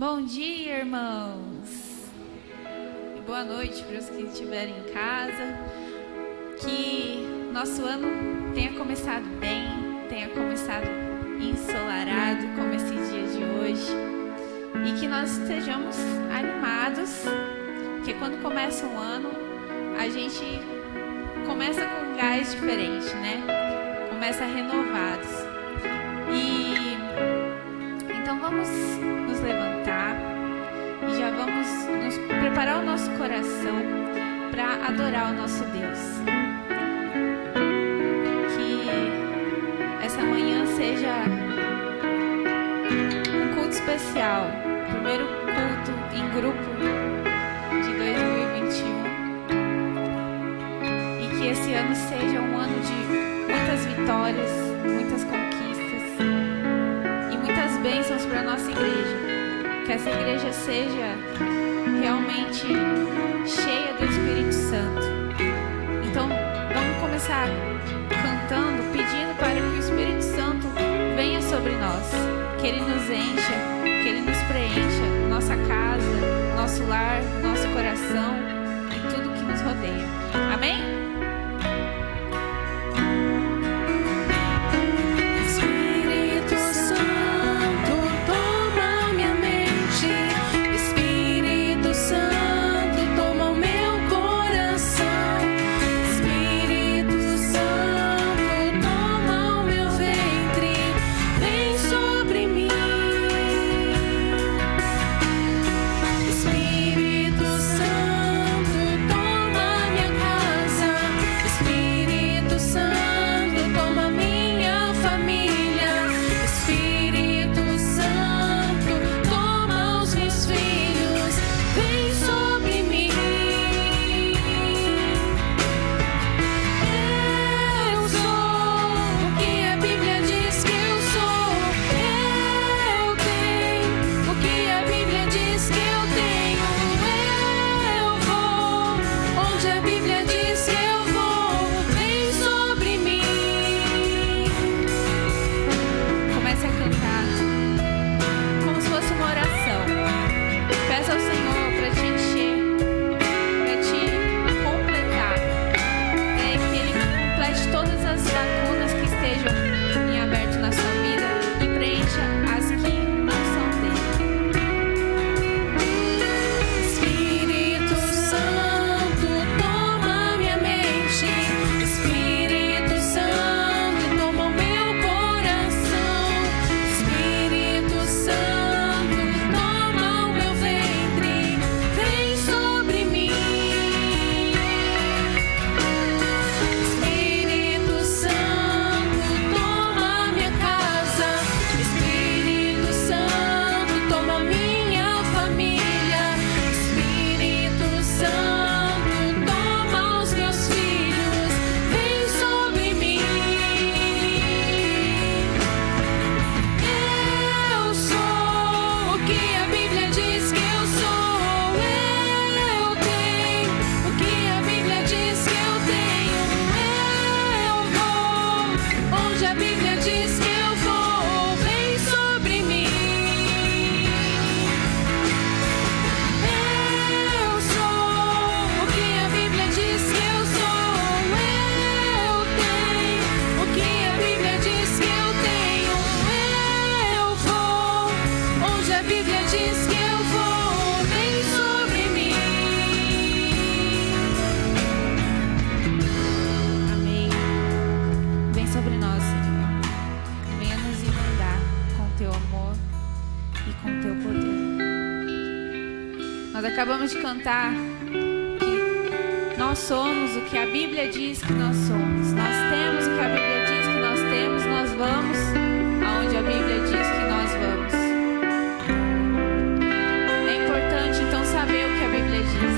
Bom dia, irmãos. E boa noite para os que estiverem em casa. Que nosso ano tenha começado bem, tenha começado ensolarado como esse dia de hoje. E que nós estejamos animados, porque quando começa um ano, a gente começa com um gás diferente, né? Começa renovados. Então vamos nos levantar e já vamos nos preparar o nosso coração para adorar o nosso Deus. Que essa manhã seja um culto especial, o primeiro culto em grupo de 2021. E que esse ano seja um ano de muitas vitórias, muitas conquistas e muitas bênçãos para a nossa igreja. Que essa igreja seja realmente cheia do Espírito Santo. Então, vamos começar cantando, pedindo para que o Espírito Santo venha sobre nós. Que Ele nos encha, que Ele nos preencha, nossa casa, nosso lar, nosso coração e tudo que nos rodeia. Amém? Acabamos de cantar que nós somos o que a Bíblia diz que nós somos. Nós temos o que a Bíblia diz que nós temos. Nós vamos aonde a Bíblia diz que nós vamos. É importante então saber o que a Bíblia diz.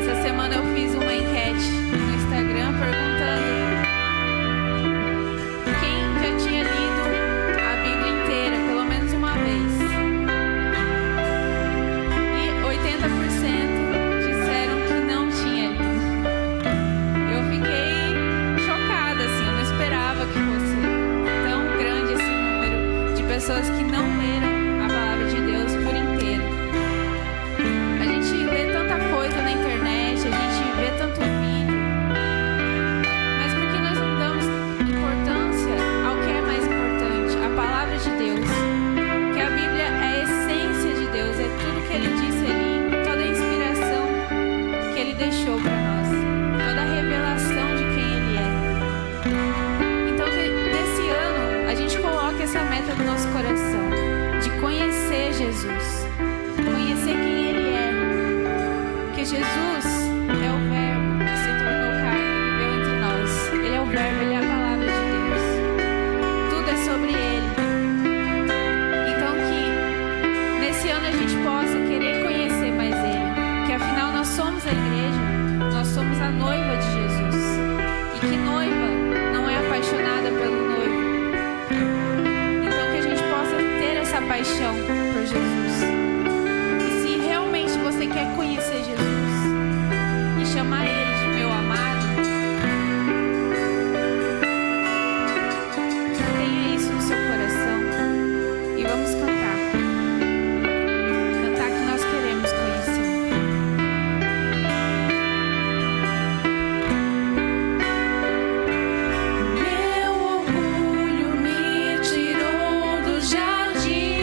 Essa semana eu fiz uma enquete no Instagram perguntando quem já tinha lido a Bíblia inteira, pelo menos uma vez. 80% disseram que não tinha lido. Eu fiquei chocada, assim, eu não esperava que fosse tão grande esse número de pessoas que não leram a palavra de Deus. noiva de Jesus. E que noiva não é apaixonada pelo noivo? Então que a gente possa ter essa paixão por Jesus. E se realmente você quer conhecer Jesus e chamar Ele de meu amado, tenha isso no seu coração e vamos cantar. Cantar que nós queremos conhecer. Meu orgulho me tirou do jardim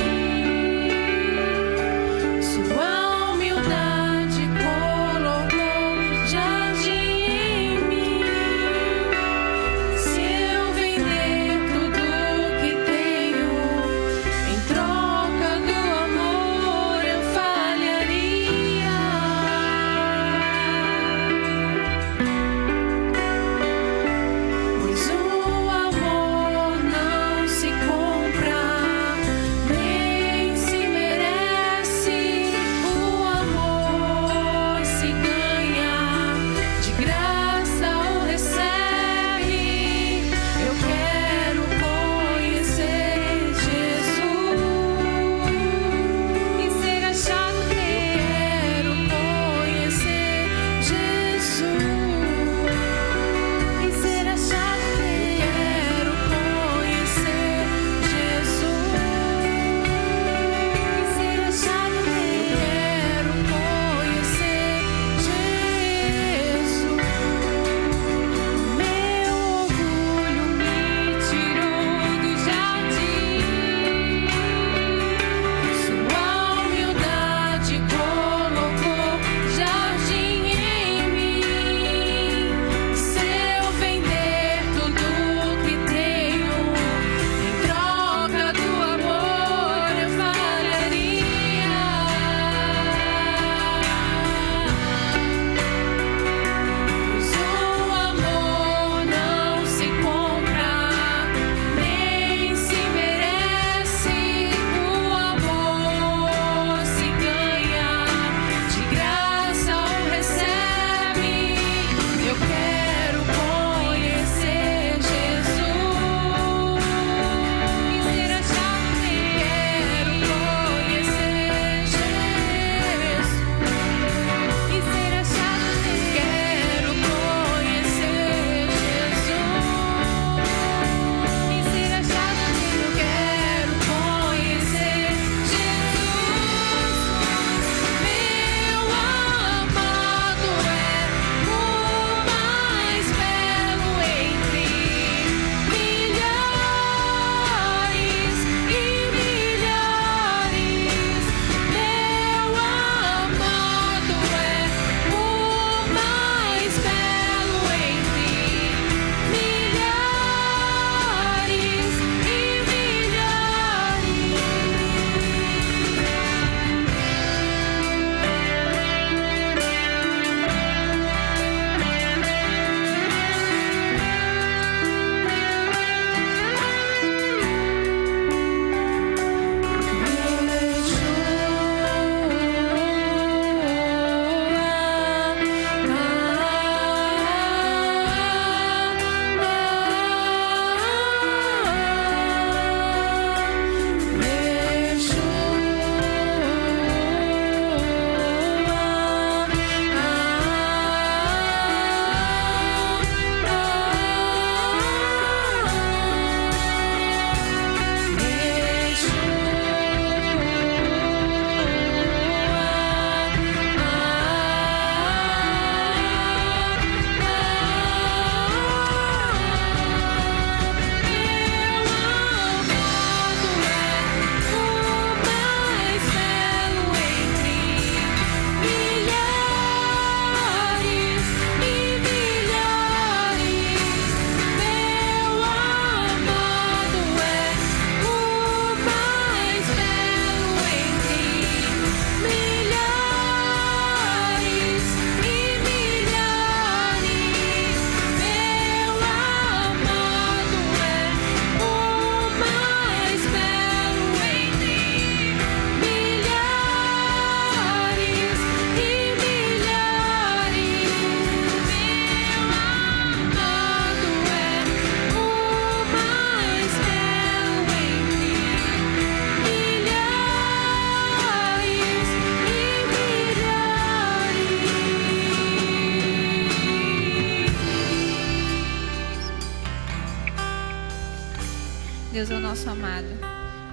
Deus, é o nosso amado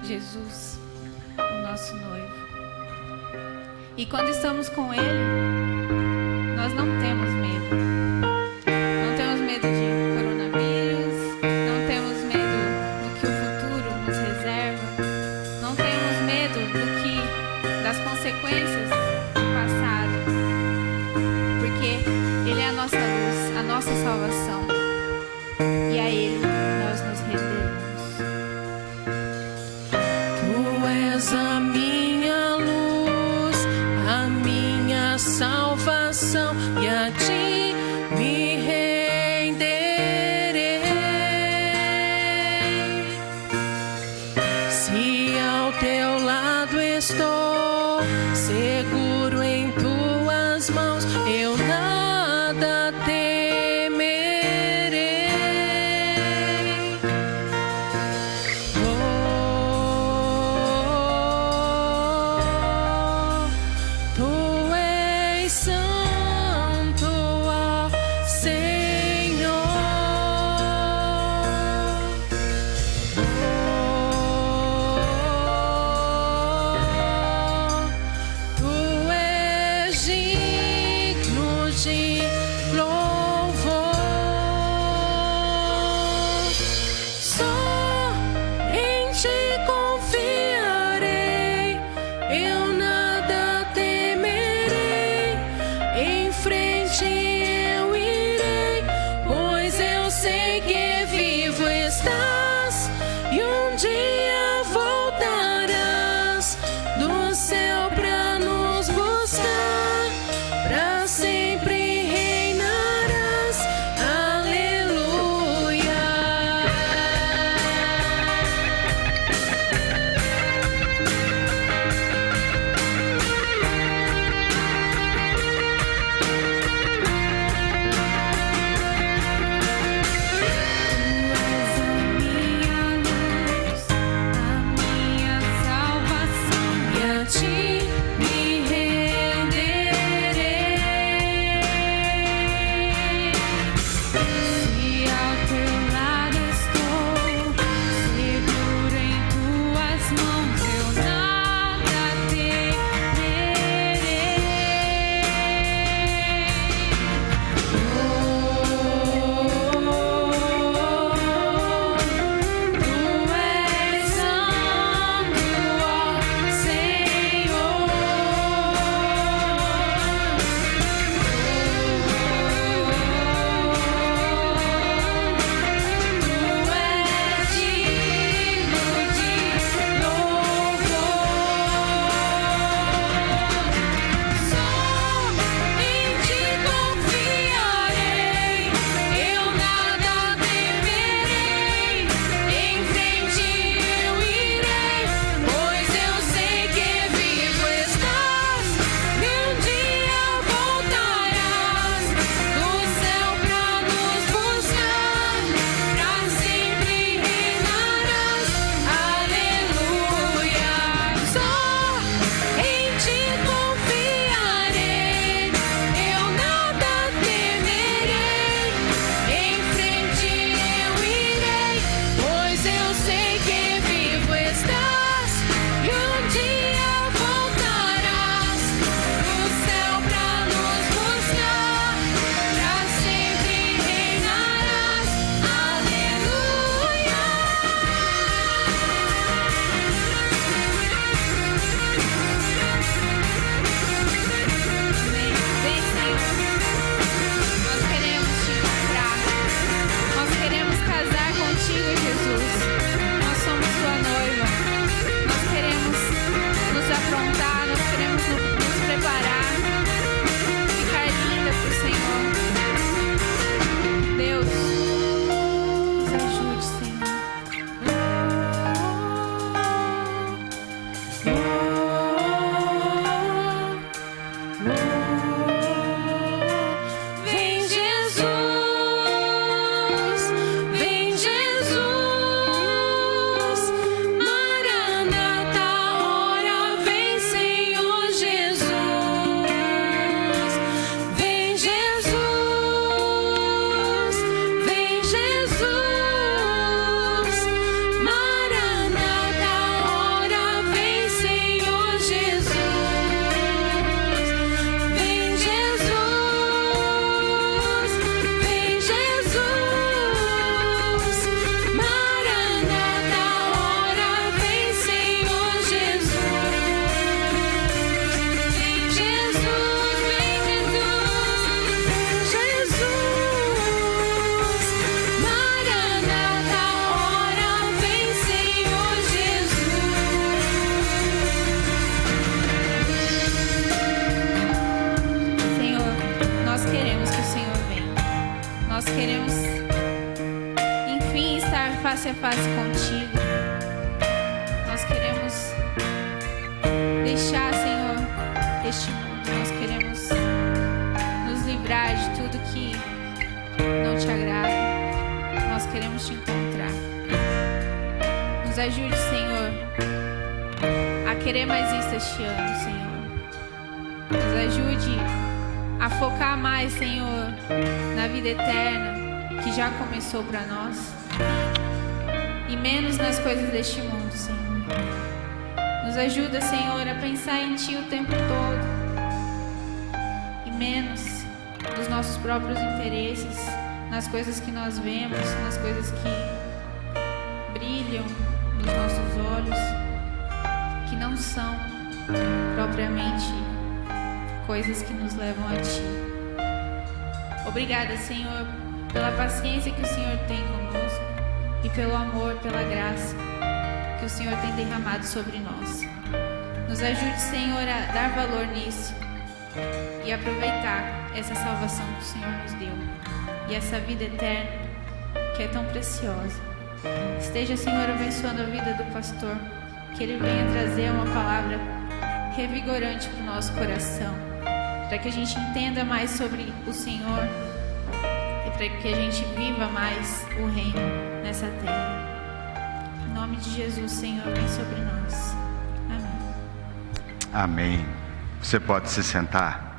Jesus, o nosso noivo. E quando estamos com Ele, nós não temos medo. Não temos medo de coronavírus, não temos medo do que o futuro nos reserva, não temos medo das consequências do passado, porque Ele é a nossa luz, a nossa salvação, e a Ele nós nos renderemos. Tu és a minha luz, a minha salvação, e a ti me renderei. Se ao teu lado estou, seguro em tuas mãos, eu nada temerei. Tu és santo, ó Senhor. Tu és queremos, enfim, estar face a face contigo. Nós queremos deixar, Senhor, este mundo. Nós queremos nos livrar de tudo que não te agrada. Nós queremos te encontrar. Nos ajude, Senhor, a querer mais isso este ano, Senhor. Nos ajude a focar mais, Senhor, na vida eterna que já começou para nós e menos nas coisas deste mundo, Senhor. Nos ajuda, Senhor, a pensar em Ti o tempo todo e menos nos nossos próprios interesses, nas coisas que nós vemos, nas coisas que brilham nos nossos olhos, que não são propriamente coisas que nos levam a Ti. Obrigada, Senhor, pela paciência que o Senhor tem conosco e pelo amor, pela graça que o Senhor tem derramado sobre nós. Nos ajude, Senhor, a dar valor nisso e aproveitar essa salvação que o Senhor nos deu e essa vida eterna que é tão preciosa. Esteja, Senhor, abençoando a vida do pastor, que ele venha trazer uma palavra revigorante para o nosso coração, para que a gente entenda mais sobre o Senhor e para que a gente viva mais o reino nessa terra. Em nome de Jesus, Senhor, vem sobre nós. Amém. Amém. Você pode se sentar.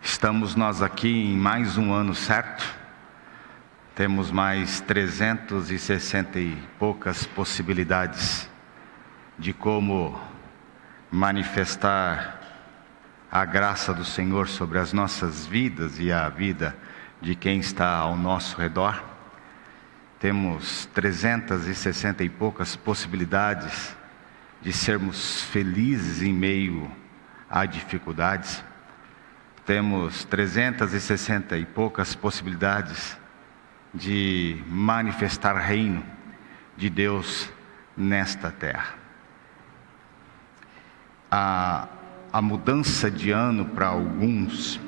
Estamos nós aqui em mais um ano, certo? Temos mais 360 e poucas possibilidades de como manifestar a graça do Senhor sobre as nossas vidas e a vida de quem está ao nosso redor. Temos 360 e poucas possibilidades de sermos felizes em meio a dificuldades. Temos 360 e poucas possibilidades de manifestar o reino de Deus nesta terra. A mudança de ano para alguns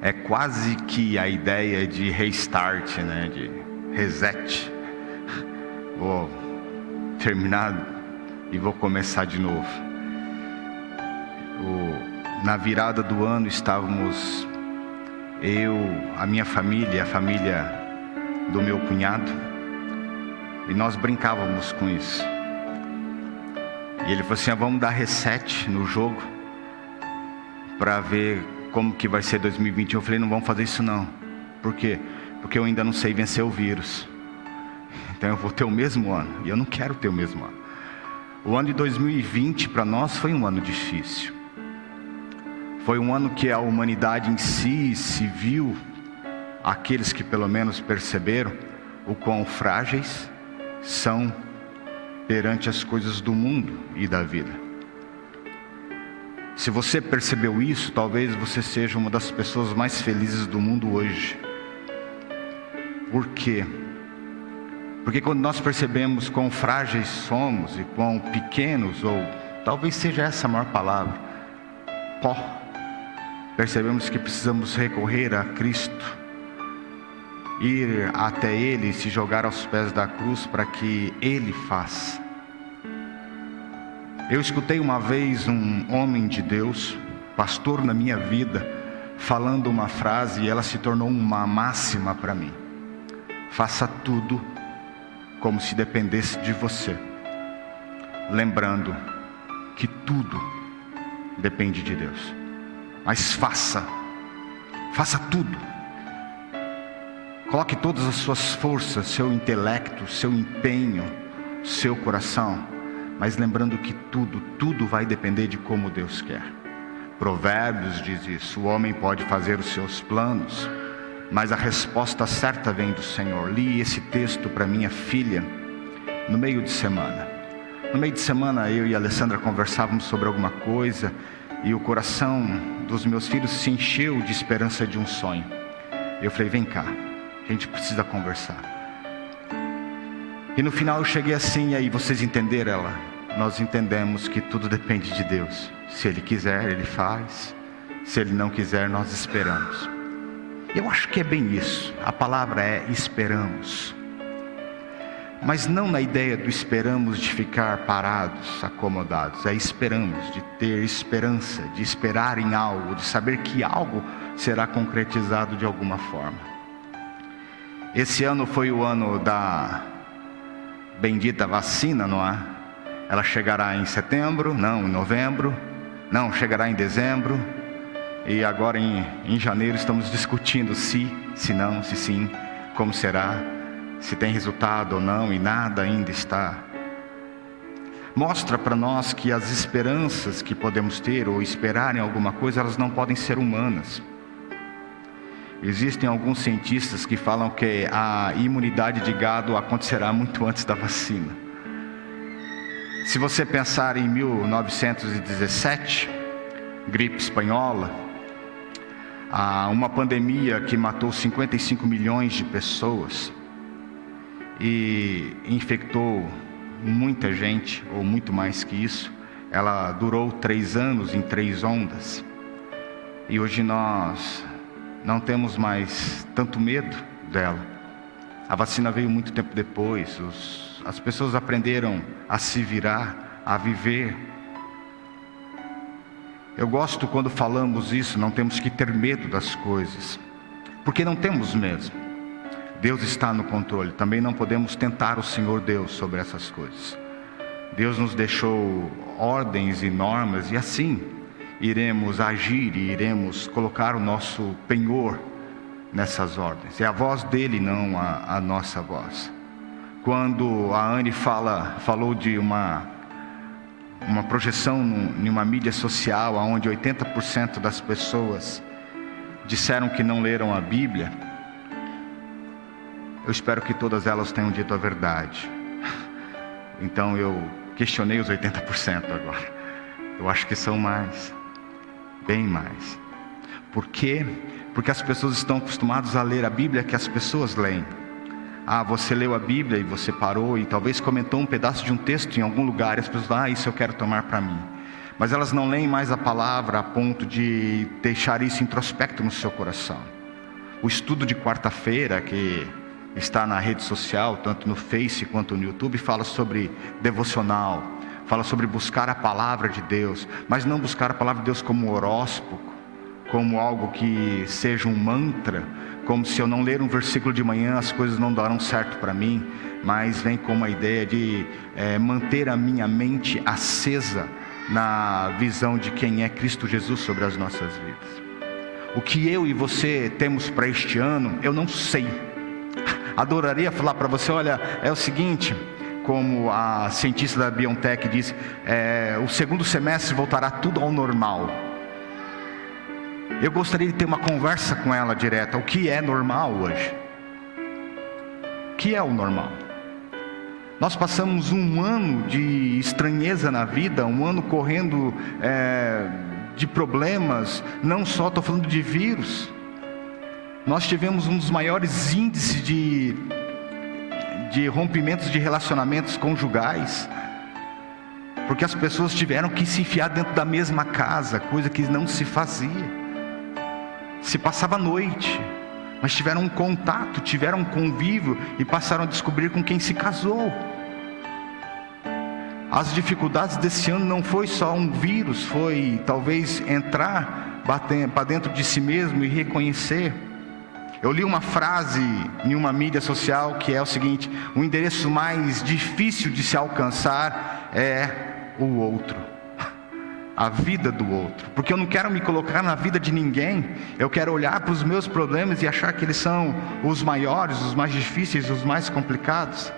é quase que a ideia de restart, né? De reset. Vou terminar e vou começar de novo. Na virada do ano estávamos eu, a minha família, a família do meu cunhado, e nós brincávamos com isso. E ele falou assim: vamos dar reset no jogo para ver como que vai ser 2021. Eu falei: não vamos fazer isso não. Por quê? Porque eu ainda não sei vencer o vírus. Então eu vou ter o mesmo ano, e eu não quero ter o mesmo ano. O ano de 2020 para nós foi um ano difícil. Foi um ano que a humanidade em si se viu, aqueles que pelo menos perceberam o quão frágeis são perante as coisas do mundo e da vida. Se você percebeu isso, talvez você seja uma das pessoas mais felizes do mundo hoje. Por quê? Porque quando nós percebemos quão frágeis somos e quão pequenos, ou talvez seja essa a maior palavra, pó, percebemos que precisamos recorrer a Cristo, ir até Ele e se jogar aos pés da cruz para que Ele faça. Eu escutei uma vez um homem de Deus, pastor na minha vida, falando uma frase e ela se tornou uma máxima para mim: faça tudo como se dependesse de você, lembrando que tudo depende de Deus. Mas faça tudo. Coloque todas as suas forças, seu intelecto, seu empenho, seu coração, mas lembrando que tudo vai depender de como Deus quer. Provérbios diz isso: o homem pode fazer os seus planos, mas a resposta certa vem do Senhor. Li esse texto para minha filha no meio de semana. No meio de semana eu e a Alessandra conversávamos sobre alguma coisa, e o coração dos meus filhos se encheu de esperança de um sonho. Eu falei: vem cá, a gente precisa conversar. E no final eu cheguei assim: e aí, vocês entenderam? Ela: nós entendemos que tudo depende de Deus. Se Ele quiser, Ele faz. Se Ele não quiser, nós esperamos. Eu acho que é bem isso. A palavra é esperamos. Mas não na ideia do esperamos de ficar parados, acomodados. É esperamos, de ter esperança, de esperar em algo, de saber que algo será concretizado de alguma forma. Esse ano foi o ano da bendita vacina, não é? Ela chegará em setembro, não, em novembro, não, chegará em dezembro. E agora em janeiro estamos discutindo se não, se sim, como será, se tem resultado ou não, e nada ainda está. Mostra para nós que as esperanças que podemos ter ou esperar em alguma coisa, elas não podem ser humanas. Existem alguns cientistas que falam que a imunidade de gado acontecerá muito antes da vacina. Se você pensar em 1917, gripe espanhola, uma pandemia que matou 55 milhões de pessoas e infectou muita gente, ou muito mais que isso. Ela durou 3 anos em 3 ondas. E hoje nós não temos mais tanto medo dela. A vacina veio muito tempo depois. As pessoas aprenderam a se virar, a viver. Eu gosto quando falamos isso, não temos que ter medo das coisas, porque não temos mesmo. Deus está no controle. Também não podemos tentar o Senhor Deus sobre essas coisas. Deus nos deixou ordens e normas, e assim iremos agir e iremos colocar o nosso penhor nessas ordens. É a voz dele, não a nossa voz. Quando a Anne falou de uma projeção em uma mídia social, onde 80% das pessoas disseram que não leram a Bíblia, eu espero que todas elas tenham dito a verdade. Então eu questionei os 80% agora. Eu acho que são mais, bem mais. Por quê? Porque as pessoas estão acostumadas a ler a Bíblia que as pessoas leem. Você leu a Bíblia e você parou e talvez comentou um pedaço de um texto em algum lugar, e as pessoas isso eu quero tomar para mim. Mas elas não leem mais a palavra a ponto de deixar isso introspecto no seu coração. O estudo de quarta-feira, que está na rede social, tanto no Face quanto no YouTube, fala sobre devocional, fala sobre buscar a palavra de Deus, mas não buscar a palavra de Deus como horóscopo, como algo que seja um mantra, como se eu não ler um versículo de manhã as coisas não darão certo para mim, mas vem com a ideia de manter a minha mente acesa na visão de quem é Cristo Jesus sobre as nossas vidas. O que eu e você temos para este ano, eu não sei. Adoraria falar para você, olha, é o seguinte, como a cientista da BioNTech disse, o segundo semestre voltará tudo ao normal. Eu gostaria de ter uma conversa com ela direta. O que é normal hoje? O que é o normal? Nós passamos um ano de estranheza na vida, um ano correndo de problemas, não só estou falando de vírus. Nós tivemos um dos maiores índices de rompimentos de relacionamentos conjugais, porque as pessoas tiveram que se enfiar dentro da mesma casa, coisa que não se fazia. Se passava a noite, mas tiveram um contato, tiveram um convívio e passaram a descobrir com quem se casou. As dificuldades desse ano não foi só um vírus, foi talvez entrar para dentro de si mesmo e reconhecer. Eu li uma frase em uma mídia social que é o seguinte: o endereço mais difícil de se alcançar é o outro, a vida do outro, porque eu não quero me colocar na vida de ninguém, eu quero olhar para os meus problemas e achar que eles são os maiores, os mais difíceis, os mais complicados.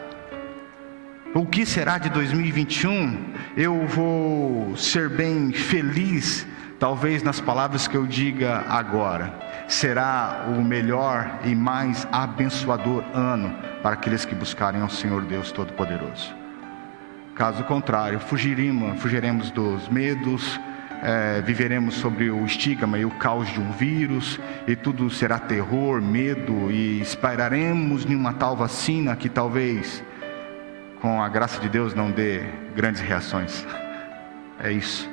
O que será de 2021? Eu vou ser bem feliz, talvez nas palavras que eu diga agora. Será o melhor e mais abençoador ano para aqueles que buscarem ao Senhor Deus Todo-Poderoso. Caso contrário, fugiremos dos medos, viveremos sobre o estigma e o caos de um vírus, e tudo será terror, medo, e esperaremos em uma tal vacina que talvez, com a graça de Deus, não dê grandes reações. É isso.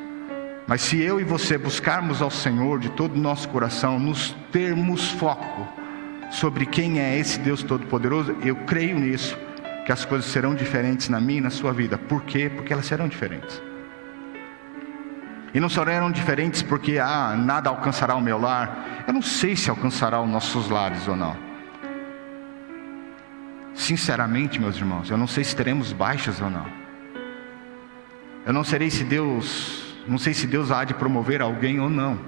Mas se eu e você buscarmos ao Senhor de todo o nosso coração, nos termos foco sobre quem é esse Deus Todo-Poderoso, eu creio nisso, que as coisas serão diferentes na minha e na sua vida. Por quê? Porque elas serão diferentes. E não serão diferentes porque nada alcançará o meu lar. Eu não sei se alcançará os nossos lares ou não. Sinceramente, meus irmãos, eu não sei se teremos baixas ou não. Eu não sei se Deus há de promover alguém ou não.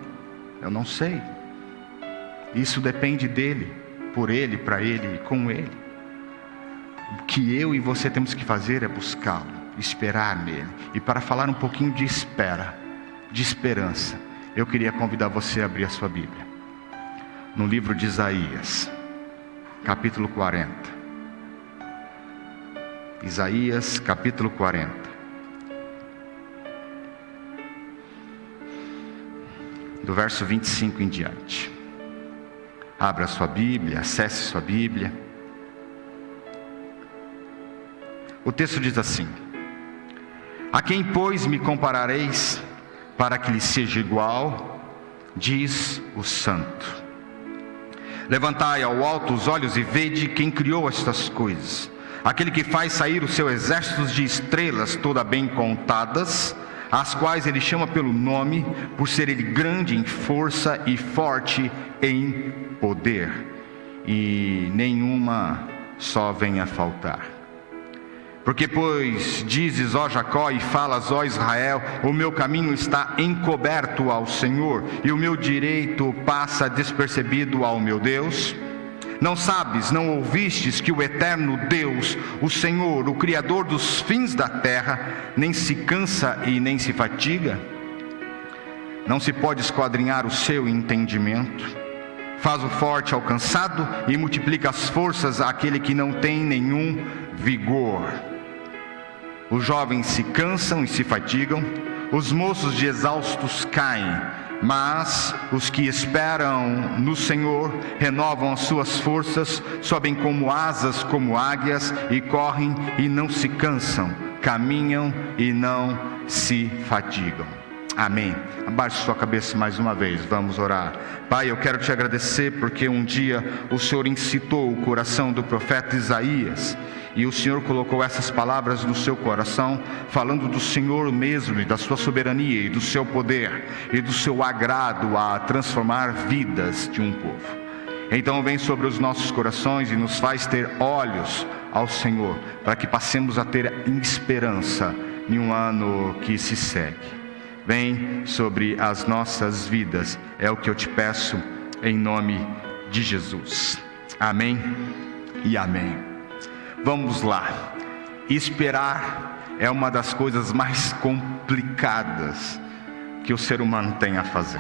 Eu não sei. Isso depende dele, por ele, para ele e com ele. O que eu e você temos que fazer é buscá-lo, esperar nele. E para falar um pouquinho de espera, de esperança, eu queria convidar você a abrir a sua Bíblia no livro de Isaías, capítulo 40. Isaías, capítulo 40. Do verso 25 em diante. Abra a sua Bíblia, acesse sua Bíblia. O texto diz assim: a quem, pois, me comparareis, para que lhe seja igual, diz o Santo. Levantai ao alto os olhos e vede quem criou estas coisas. Aquele que faz sair os seus exércitos de estrelas, todas bem contadas, as quais ele chama pelo nome, por ser ele grande em força e forte em poder, e nenhuma só vem a faltar. Porque, pois, dizes, ó Jacó, e falas, ó Israel, o meu caminho está encoberto ao Senhor, e o meu direito passa despercebido ao meu Deus? Não sabes, não ouvistes que o eterno Deus, o Senhor, o Criador dos fins da terra, nem se cansa e nem se fatiga? Não se pode esquadrinhar o seu entendimento. Faz o forte ao cansado e multiplica as forças àquele que não tem nenhum vigor. Os jovens se cansam e se fatigam, os moços de exaustos caem, mas os que esperam no Senhor renovam as suas forças, sobem como asas, como águias, e correm e não se cansam, caminham e não se fatigam. Amém. Abaixe sua cabeça mais uma vez, vamos orar. Pai, eu quero te agradecer porque um dia o Senhor incitou o coração do profeta Isaías, e o Senhor colocou essas palavras no seu coração, falando do Senhor mesmo, e da sua soberania, e do seu poder, e do seu agrado a transformar vidas de um povo. Então vem sobre os nossos corações e nos faz ter olhos ao Senhor, para que passemos a ter esperança em um ano que se segue. Vem sobre as nossas vidas, é o que eu te peço, em nome de Jesus. Amém e amém. Vamos lá. Esperar é uma das coisas mais complicadas que o ser humano tem a fazer.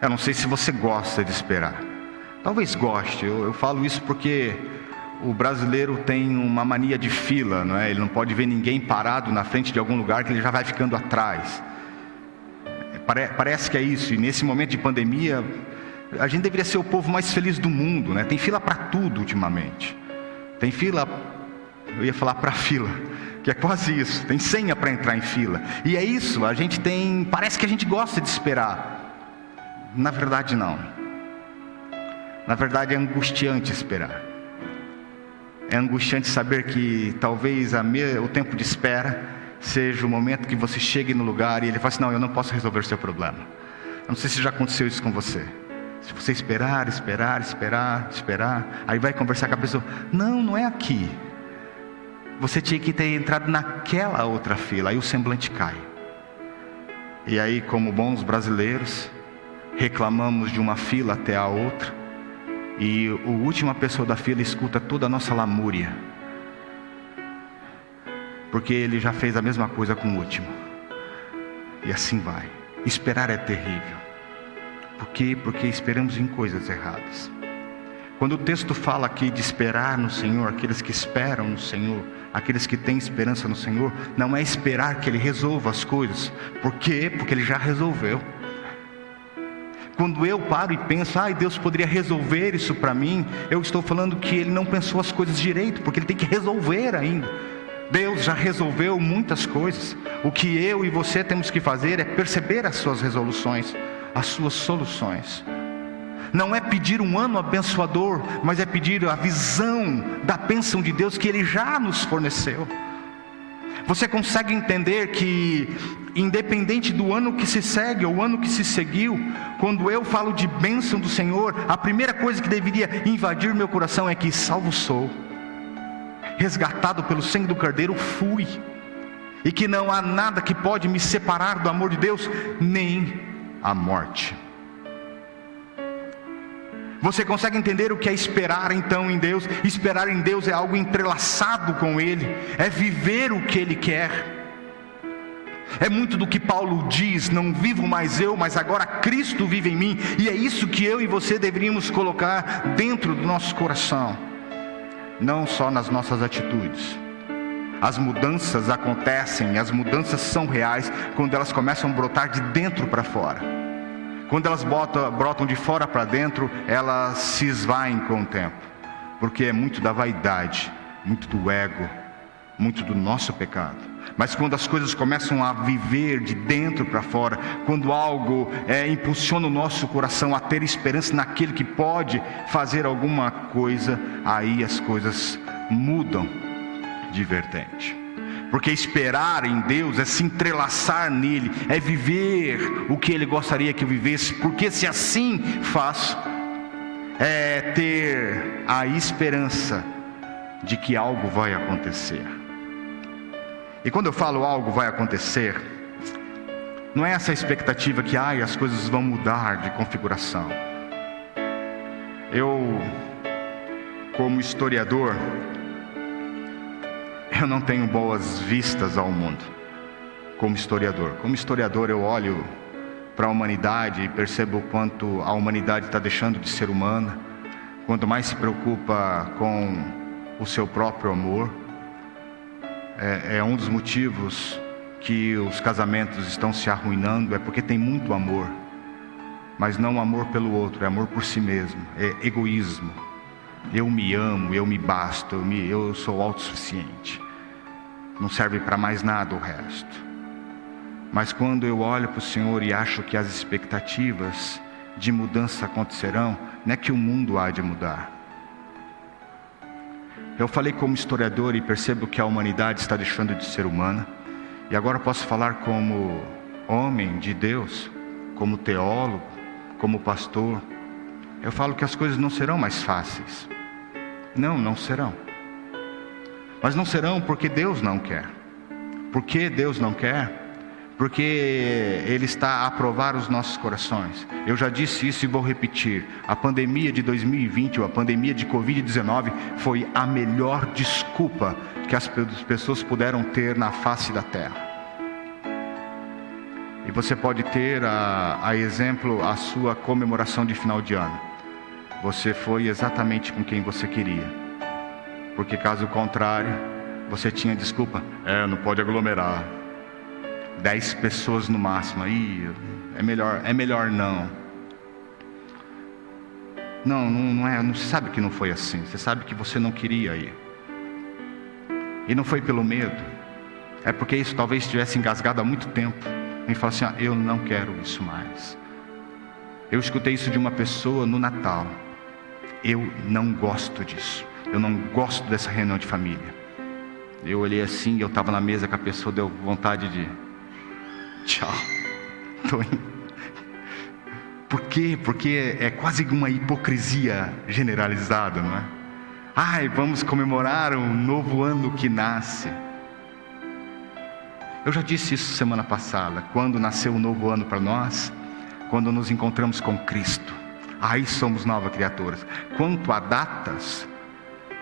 Eu não sei se você gosta de esperar. Talvez goste, eu falo isso porque o brasileiro tem uma mania de fila, não é? Ele não pode ver ninguém parado na frente de algum lugar que ele já vai ficando atrás. Parece que é isso, e nesse momento de pandemia, a gente deveria ser o povo mais feliz do mundo, né? Tem fila para tudo ultimamente. Tem fila, eu ia falar para fila, que é quase isso, tem senha para entrar em fila. E é isso, parece que a gente gosta de esperar. Na verdade não. Na verdade é angustiante esperar. É angustiante saber que talvez o tempo de espera seja o momento que você chegue no lugar e ele fala assim: não, eu não posso resolver o seu problema. Eu não sei se já aconteceu isso com você. Se você esperar, aí vai conversar com a pessoa: não é aqui. Você tinha que ter entrado naquela outra fila. Aí o semblante cai. E aí, como bons brasileiros, reclamamos de uma fila até a outra, e a última pessoa da fila escuta toda a nossa lamúria, porque ele já fez a mesma coisa com o último. E assim vai. Esperar é terrível. Por quê? Porque esperamos em coisas erradas. Quando o texto fala aqui de esperar no Senhor, aqueles que esperam no Senhor, aqueles que têm esperança no Senhor, não é esperar que Ele resolva as coisas. Por quê? Porque Ele já resolveu. Quando eu paro e penso: Deus poderia resolver isso para mim, eu estou falando que Ele não pensou as coisas direito, porque Ele tem que resolver ainda. Deus já resolveu muitas coisas. O que eu e você temos que fazer é perceber as suas resoluções, as suas soluções. Não é pedir um ano abençoador, mas é pedir a visão da bênção de Deus que Ele já nos forneceu. Você consegue entender que, independente do ano que se segue ou o ano que se seguiu, quando eu falo de bênção do Senhor, a primeira coisa que deveria invadir meu coração é que salvo sou, resgatado pelo sangue do Cordeiro fui, e que não há nada que pode me separar do amor de Deus, nem a morte. Você consegue entender o que é esperar então em Deus? Esperar em Deus é algo entrelaçado com Ele, é viver o que Ele quer. É muito do que Paulo diz: não vivo mais eu, mas agora Cristo vive em mim. E é isso que eu e você deveríamos colocar dentro do nosso coração, não só nas nossas atitudes. As mudanças acontecem, as mudanças são reais quando elas começam a brotar de dentro para fora. Quando elas brotam de fora para dentro, elas se esvaem com o tempo, porque é muito da vaidade, muito do ego, muito do nosso pecado. Mas quando as coisas começam a viver de dentro para fora, quando algo impulsiona o nosso coração a ter esperança naquele que pode fazer alguma coisa, aí as coisas mudam de vertente. Porque esperar em Deus é se entrelaçar nele, é viver o que Ele gostaria que eu vivesse, porque se assim faço, é ter a esperança de que algo vai acontecer. E quando eu falo algo vai acontecer, não é essa expectativa que as coisas vão mudar de configuração. Eu, como historiador, eu não tenho boas vistas ao mundo, como historiador. Como historiador eu olho para a humanidade e percebo o quanto a humanidade está deixando de ser humana, quanto mais se preocupa com o seu próprio amor. É um dos motivos que os casamentos estão se arruinando, é porque tem muito amor, mas não amor pelo outro, é amor por si mesmo, é egoísmo. Eu me amo, eu me basto, eu sou autossuficiente. Não serve para mais nada o resto. Mas quando eu olho para o Senhor e acho que as expectativas de mudança acontecerão, não é que o mundo há de mudar. Eu falei como historiador e percebo que a humanidade está deixando de ser humana. E agora posso falar como homem de Deus, como teólogo, como pastor. Eu falo que as coisas não serão mais fáceis. Não serão. Mas não serão porque Deus não quer. Por que Deus não quer? Porque Ele está a provar os nossos corações. Eu já disse isso e vou repetir. A pandemia de 2020, ou a pandemia de Covid-19, foi a melhor desculpa que as pessoas puderam ter na face da terra. E você pode ter a exemplo a sua comemoração de final de ano. Você foi exatamente com quem você queria. Porque caso contrário, você tinha desculpa. Não pode aglomerar. 10 pessoas no máximo. Aí é melhor não. Não é. Você sabe que não foi assim. Você sabe que você não queria ir. E não foi pelo medo. É porque isso talvez tivesse engasgado há muito tempo. E fala assim: eu não quero isso mais. Eu escutei isso de uma pessoa no Natal. Eu não gosto disso. Eu não gosto dessa reunião de família. Eu olhei assim, eu estava na mesa com a pessoa, deu vontade de... Tchau. Tô indo. Por quê? Porque é quase uma hipocrisia generalizada, não é? Vamos comemorar um novo ano que nasce. Eu já disse isso semana passada. Quando nasceu o novo ano para nós, quando nos encontramos com Cristo, aí somos novas criaturas. Quanto a datas,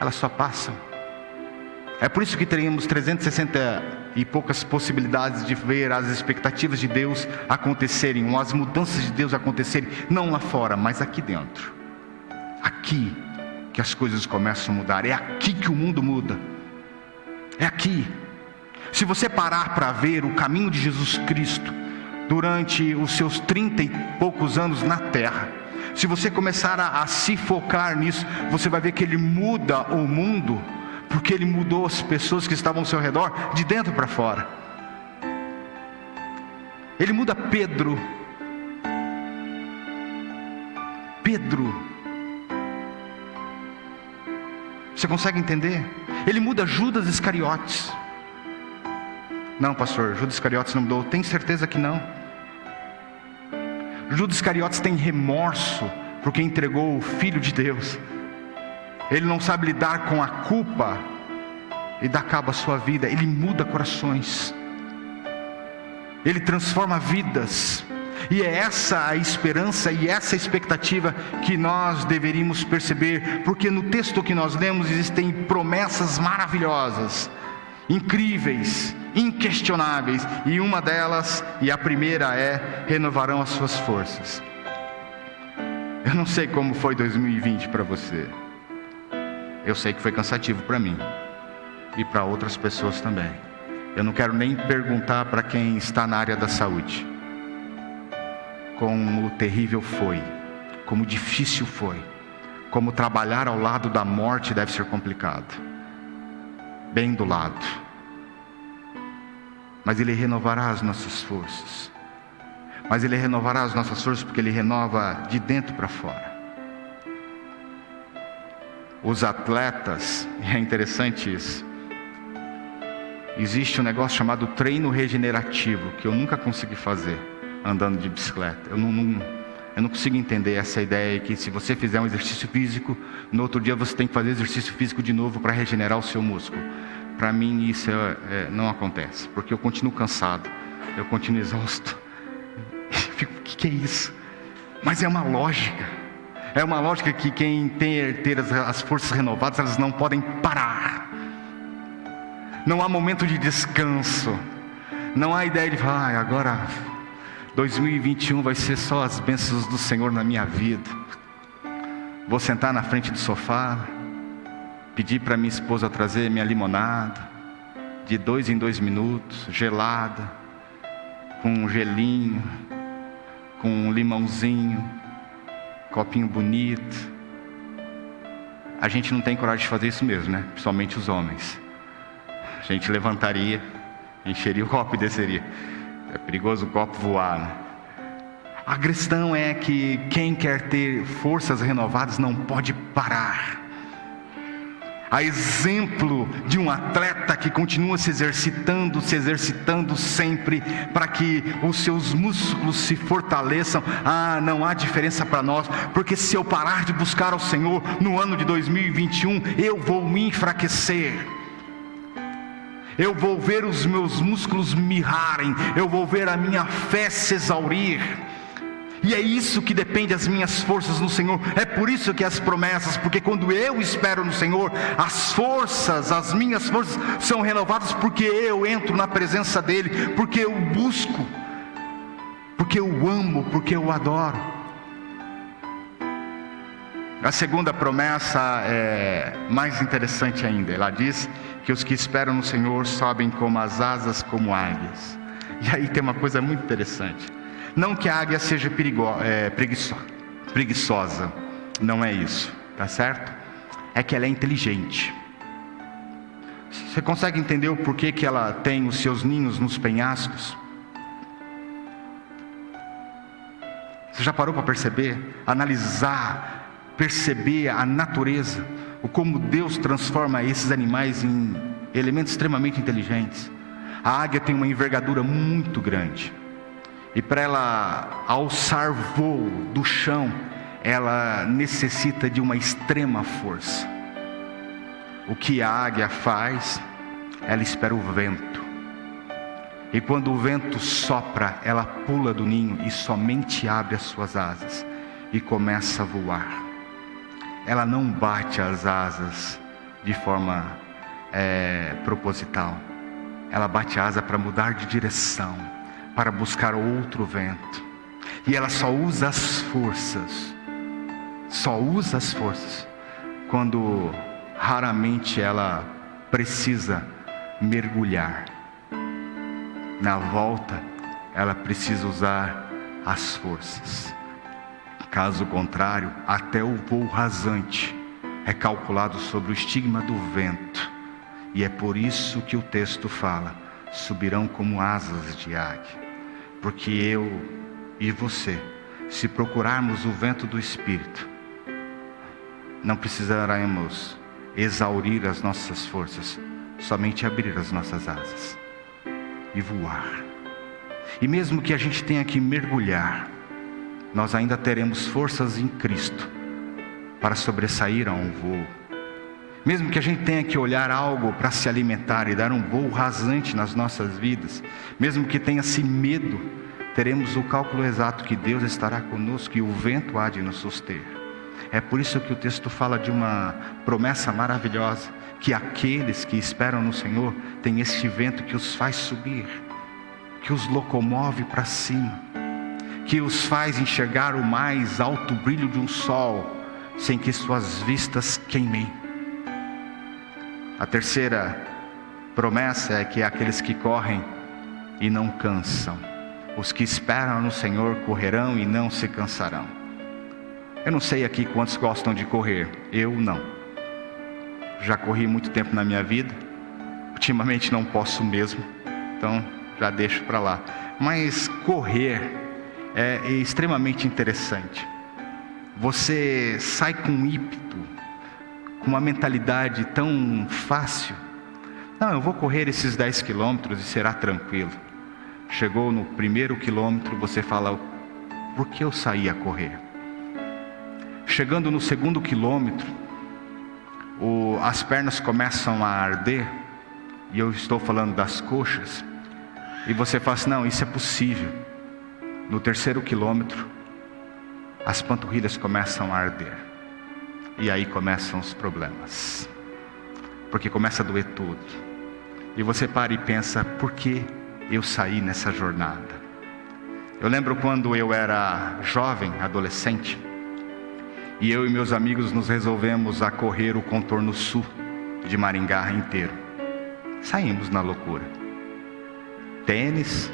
elas só passam. É por isso que teríamos 360 e poucas possibilidades de ver as expectativas de Deus acontecerem, ou as mudanças de Deus acontecerem, não lá fora, mas aqui dentro. Aqui que as coisas começam a mudar, é aqui que o mundo muda. É aqui. Se você parar para ver o caminho de Jesus Cristo durante os seus 30 e poucos anos na terra, se você começar a se focar nisso, você vai ver que Ele muda o mundo porque Ele mudou as pessoas que estavam ao seu redor, de dentro para fora. Ele muda Pedro. Você consegue entender? Ele muda Judas Iscariotes. Não, pastor, Judas Iscariotes não mudou. Tem certeza que não? Judas Iscariotes tem remorso porque entregou o Filho de Deus. Ele não sabe lidar com a culpa e dá cabo à sua vida. Ele muda corações. Ele transforma vidas. E é essa a esperança e essa a expectativa que nós deveríamos perceber, porque no texto que nós lemos existem promessas maravilhosas, incríveis, inquestionáveis, e uma delas, e a primeira é: renovarão as suas forças. Eu não sei como foi 2020 para você. Eu sei que foi cansativo para mim e para outras pessoas também. Eu não quero nem perguntar para quem está na área da saúde como terrível foi, como difícil foi, como trabalhar ao lado da morte deve ser complicado, bem do lado. Mas Ele renovará as nossas forças. Mas Ele renovará as nossas forças porque Ele renova de dentro para fora. Os atletas, e é interessante isso, existe um negócio chamado treino regenerativo, que eu nunca consegui fazer andando de bicicleta. Eu não consigo entender essa ideia que se você fizer um exercício físico, no outro dia você tem que fazer exercício físico de novo para regenerar o seu músculo. Para mim isso não acontece, porque eu continuo cansado, eu continuo exausto. Fico, o que é isso? Mas é uma lógica. É uma lógica que quem ter as forças renovadas, elas não podem parar. Não há momento de descanso. Não há ideia de agora 2021 vai ser só as bênçãos do Senhor na minha vida. Vou sentar na frente do sofá, pedir para minha esposa trazer minha limonada, de 2 em 2 minutos, gelada, com um gelinho, com um limãozinho, copinho bonito. A gente não tem coragem de fazer isso mesmo, né? Principalmente os homens. A gente levantaria, encheria o copo e desceria. É perigoso o copo voar, né? A questão é que quem quer ter forças renovadas não pode parar. A exemplo de um atleta que continua se exercitando sempre, para que os seus músculos se fortaleçam. Não há diferença para nós, porque se eu parar de buscar ao Senhor no ano de 2021, eu vou me enfraquecer. Eu vou ver os meus músculos mirrarem, eu vou ver a minha fé se exaurir. E é isso que depende das minhas forças no Senhor. É por isso que as promessas, porque quando eu espero no Senhor, as minhas forças são renovadas, porque eu entro na presença dEle, porque eu busco, porque eu amo, porque eu adoro. A segunda promessa é mais interessante ainda. Ela diz que os que esperam no Senhor sobem como as asas, como águias. E aí tem uma coisa muito interessante. Não que a águia seja preguiçosa, não é isso, tá certo? É que ela é inteligente. Você consegue entender o porquê que ela tem os seus ninhos nos penhascos? Você já parou para perceber, analisar, perceber a natureza, o como Deus transforma esses animais em elementos extremamente inteligentes? A águia tem uma envergadura muito grande, e para ela alçar voo do chão, ela necessita de uma extrema força. O que a águia faz? Ela espera o vento, e quando o vento sopra, ela pula do ninho e somente abre as suas asas e começa a voar. Ela não bate as asas de forma proposital. Ela bate a asa para mudar de direção, para buscar outro vento. E ela só usa as forças quando raramente ela precisa mergulhar. Na volta, ela precisa usar as forças. Caso contrário, até o voo rasante é calculado sobre o estigma do vento. E é por isso que o texto fala: subirão como asas de águia. Porque eu e você, se procurarmos o vento do Espírito, não precisaremos exaurir as nossas forças, somente abrir as nossas asas e voar. E mesmo que a gente tenha que mergulhar, nós ainda teremos forças em Cristo para sobressair a um voo. Mesmo que a gente tenha que olhar algo para se alimentar e dar um voo rasante nas nossas vidas, mesmo que tenha-se medo, teremos o cálculo exato que Deus estará conosco e o vento há de nos suster. É por isso que o texto fala de uma promessa maravilhosa, que aqueles que esperam no Senhor têm este vento que os faz subir, que os locomove para cima, que os faz enxergar o mais alto brilho de um sol, sem que suas vistas queimem. A terceira promessa é que aqueles que correm e não cansam, os que esperam no Senhor correrão e não se cansarão. Eu não sei aqui quantos gostam de correr, eu não. Já corri muito tempo na minha vida, ultimamente não posso mesmo, então já deixo para lá. Mas correr é extremamente interessante. Você sai com ímpeto, com uma mentalidade tão fácil. Não, eu vou correr esses 10 quilômetros e será tranquilo. Chegou no primeiro quilômetro, você fala: por que eu saí a correr? Chegando no segundo quilômetro, as pernas começam a arder, e eu estou falando das coxas, e você fala assim: não, isso é possível. No terceiro quilômetro, as panturrilhas começam a arder. E aí começam os problemas, porque começa a doer tudo. E você para e pensa: por que eu saí nessa jornada? Eu lembro quando eu era jovem, adolescente, e eu e meus amigos nos resolvemos a correr o contorno sul de Maringá inteiro. Saímos na loucura. Tênis,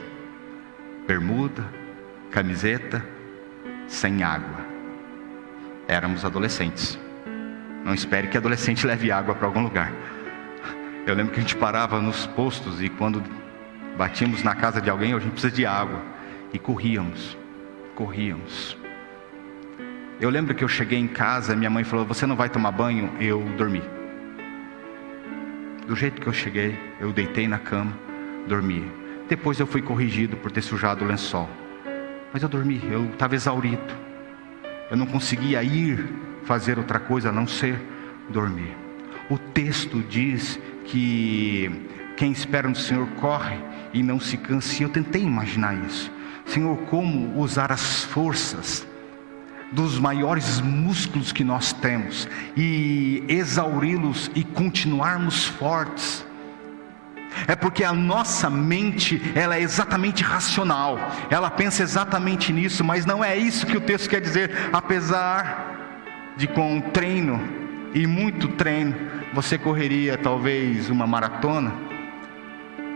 bermuda, camiseta, sem água. Éramos adolescentes. Não espere que adolescente leve água para algum lugar. Eu lembro que a gente parava nos postos e quando batíamos na casa de alguém: a gente precisa de água. E corríamos. Eu lembro que eu cheguei em casa, minha mãe falou: você não vai tomar banho? Eu dormi. Do jeito que eu cheguei, eu deitei na cama, dormi. Depois eu fui corrigido por ter sujado o lençol. Mas eu dormi, eu estava exaurido. Eu não conseguia ir fazer outra coisa a não ser dormir. O texto diz que quem espera no Senhor corre e não se cansa. E eu tentei imaginar isso. Senhor, como usar as forças dos maiores músculos que nós temos e exauri-los e continuarmos fortes. É porque a nossa mente, ela é exatamente racional, ela pensa exatamente nisso, mas não é isso que o texto quer dizer. Apesar de com treino, e muito treino, você correria talvez uma maratona,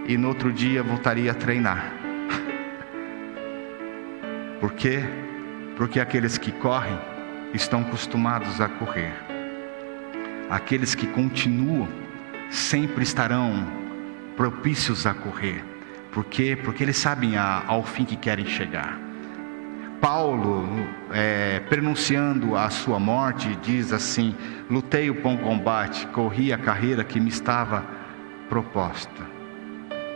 e no outro dia voltaria a treinar. Por quê? Porque aqueles que correm estão acostumados a correr. Aqueles que continuam sempre estarão propícios a correr. Por quê? Porque eles sabem ao fim que querem chegar. Paulo, pronunciando a sua morte, diz assim: lutei o bom combate, corri a carreira que me estava proposta.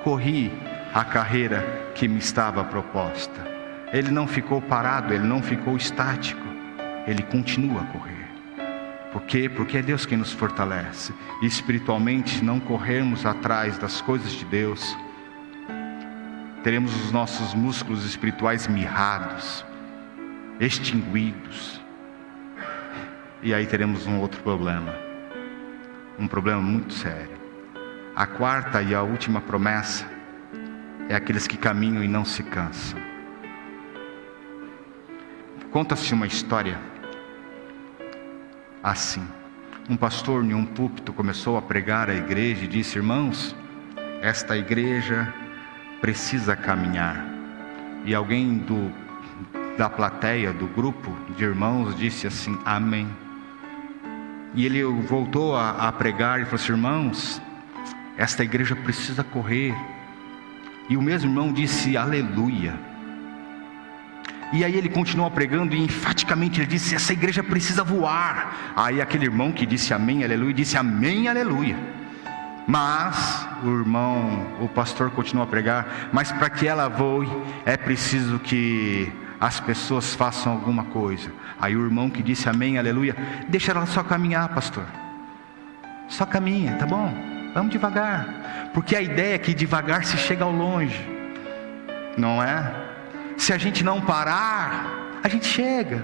Corri a carreira que me estava proposta. Ele não ficou parado, ele não ficou estático, ele continua a correr. Por quê? Porque é Deus quem nos fortalece. E espiritualmente, se não corrermos atrás das coisas de Deus, teremos os nossos músculos espirituais mirrados, extinguidos. E aí teremos um outro problema, um problema muito sério. A quarta e a última promessa é aqueles que caminham e não se cansam. Conta-se uma história assim: um pastor em um púlpito começou a pregar à igreja e disse: irmãos, esta igreja precisa caminhar. E alguém da plateia, do grupo de irmãos, disse assim: amém. E ele voltou a pregar e falou assim: irmãos, esta igreja precisa correr. E o mesmo irmão disse aleluia. E aí ele continuou pregando e enfaticamente ele disse: essa igreja precisa voar. Aí aquele irmão que disse amém, aleluia, disse amém, aleluia. Mas o pastor continuou a pregar: mas para que ela voe, é preciso que as pessoas façam alguma coisa. Aí o irmão que disse amém, aleluia: deixa ela só caminhar, pastor. Só caminha, tá bom? Vamos devagar. Porque a ideia é que devagar se chega ao longe, não é? Se a gente não parar, a gente chega,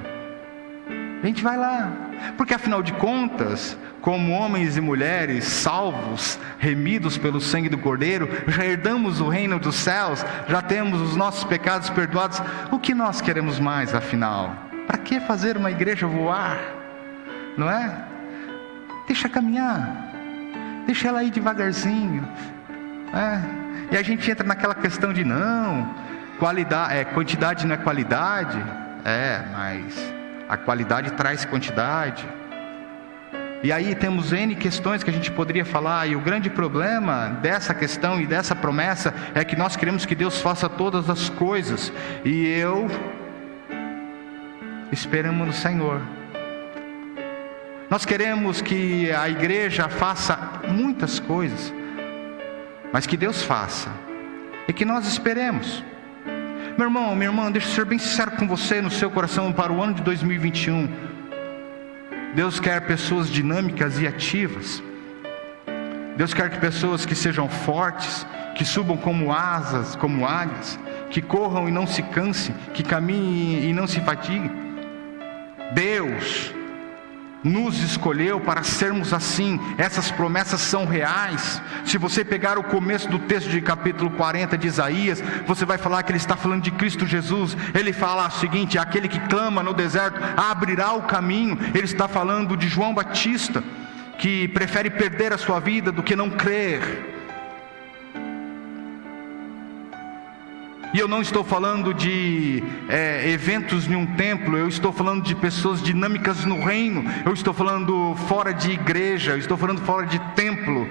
a gente vai lá. Porque afinal de contas, como homens e mulheres salvos, remidos pelo sangue do Cordeiro, já herdamos o reino dos céus, já temos os nossos pecados perdoados. O que nós queremos mais, afinal? Para que fazer uma igreja voar? Não é? Deixa caminhar, deixa ela ir devagarzinho. E a gente entra naquela questão de não, quantidade não é qualidade. Mas a qualidade traz quantidade. E aí temos N questões que a gente poderia falar. E o grande problema dessa questão e dessa promessa é que nós queremos que Deus faça todas as coisas, e esperamos no Senhor. Nós queremos que a igreja faça muitas coisas, mas que Deus faça, e que nós esperemos. Meu irmão, minha irmã, deixa eu ser bem sincero com você no seu coração para o ano de 2021. Deus quer pessoas dinâmicas e ativas. Deus quer que pessoas que sejam fortes, que subam como asas, como águias, que corram e não se cansem, que caminhem e não se fatiguem. Deus nos escolheu para sermos assim. Essas promessas são reais. Se você pegar o começo do texto de capítulo 40 de Isaías, você vai falar que ele está falando de Cristo Jesus. Ele fala o seguinte: aquele que clama no deserto abrirá o caminho. Ele está falando de João Batista, que prefere perder a sua vida do que não crer. E eu não estou falando de eventos em um templo, eu estou falando de pessoas dinâmicas no reino, eu estou falando fora de igreja, eu estou falando fora de templo.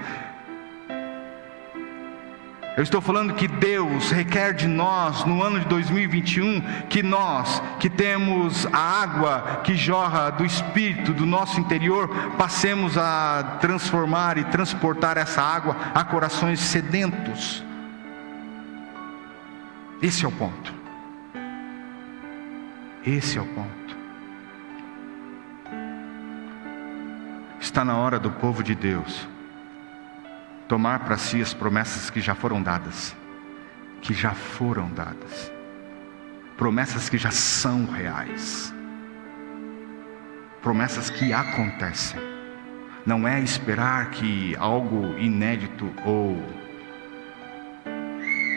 Eu estou falando que Deus requer de nós, no ano de 2021, que nós, que temos a água que jorra do Espírito do nosso interior, passemos a transformar e transportar essa água a corações sedentos. Esse é o ponto. Esse é o ponto. Está na hora do povo de Deus tomar para si as promessas que já foram dadas. Que já foram dadas. Promessas que já são reais. Promessas que acontecem. Não é esperar que algo inédito ou